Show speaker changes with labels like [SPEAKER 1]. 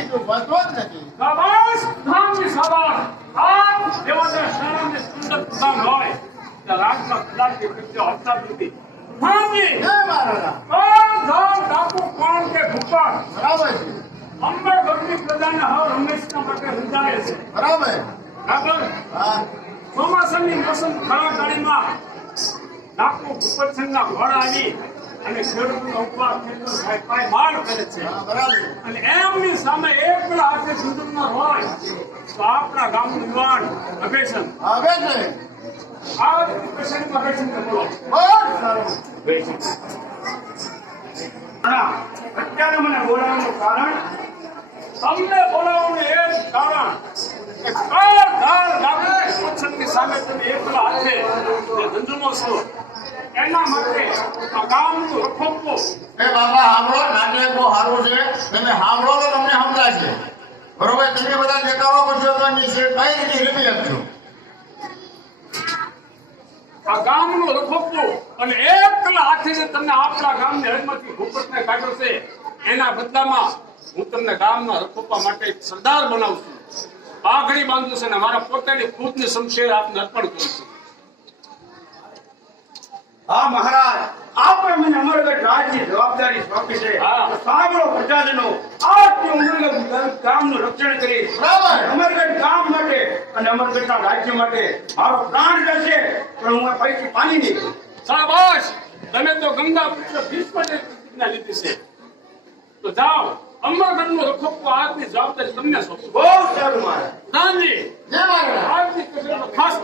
[SPEAKER 1] બીજું વધતો જ નથી.
[SPEAKER 2] શાબાશ ધામની શાબાશ આ દેવાના સારાને સુંદર પ્રધાન હોય તો રાજમાં કદાચ એ વ્યક્તિઓ હસતા જ
[SPEAKER 1] જય મહારાજા
[SPEAKER 2] કોણ ધામ ડાકુ કોણ કે ભૂપાલ?
[SPEAKER 1] બરાબર છે.
[SPEAKER 2] અંબે ઘરની પ્રજાને હર હંમેશના માટે સમજાવે છે.
[SPEAKER 1] બરાબર.
[SPEAKER 2] બરાબર
[SPEAKER 1] હા.
[SPEAKER 2] ચોમાસાની મોસમ ખરા ગાડીમાં ડાકુ ભૂપતસિંહના ફળ આવી અને ખેડૂતનો ઉપવાસ ખેડૂત ભાઈ પાય માર કરે છે. અને એમની સામે એકલા હાથે સિંદૂરના હોય તો આપણા ગામનું યુવાન અભેશન આ પ્રસંગમાં અભેશનને બોલો. અત્યારે મને બોલાવવાનું કારણ તમને બોલાવવાનું એ જ કારણ કે કયા ધાર લાગે સામે તમે એકલા હાથે જે ધંધુનો છો એના માટે આ ગામનું
[SPEAKER 1] એ બાપા સાંભળો નાટક બહુ સારું છે. તમે સાંભળો તો તમને સમજાશે બરોબર તમે બધા દેખાડો પછી તો નીચે કઈ રીતે રીમી આપજો
[SPEAKER 2] આ ગામનું રખોપવું અને એકલા હાથે તમને આપણા ગામને હદમાંથી ભૂપતને કાઢ્યો છે. એના બદલામાં હું તમને ગામના રખોપા માટે સરદાર બનાવું છું. પાઘડી બાંધું છે અને મારા પોતાની ખુદની શમશેર આપને અર્પણ કરું છું.
[SPEAKER 3] હા મહારાજ. આપણે મને અમરગઢ રાજની જવાબદારી સોંપી છે. સાંભળો પ્રજાજનો આજથી અમરગઢ ગામનું રક્ષણ
[SPEAKER 1] કરી
[SPEAKER 3] અમરગઢ ગામ માટે અને અમરગઢના રાજ્ય માટે મારો પ્રાણ જશે પણ હું પૈકી પાણી નહીં
[SPEAKER 2] શાબાશ! તમે તો ગંગા પુત્ર ભીષ્મને પ્રતિજ્ઞા લીધી છે. તો જાઓ અમરગઢનો રખોપો આજની જવાબદારી તમને સોંપું.
[SPEAKER 3] બહુ સારું મહારાજ.
[SPEAKER 2] દાનજી
[SPEAKER 1] જય મહારાજા
[SPEAKER 2] આજની ખાસ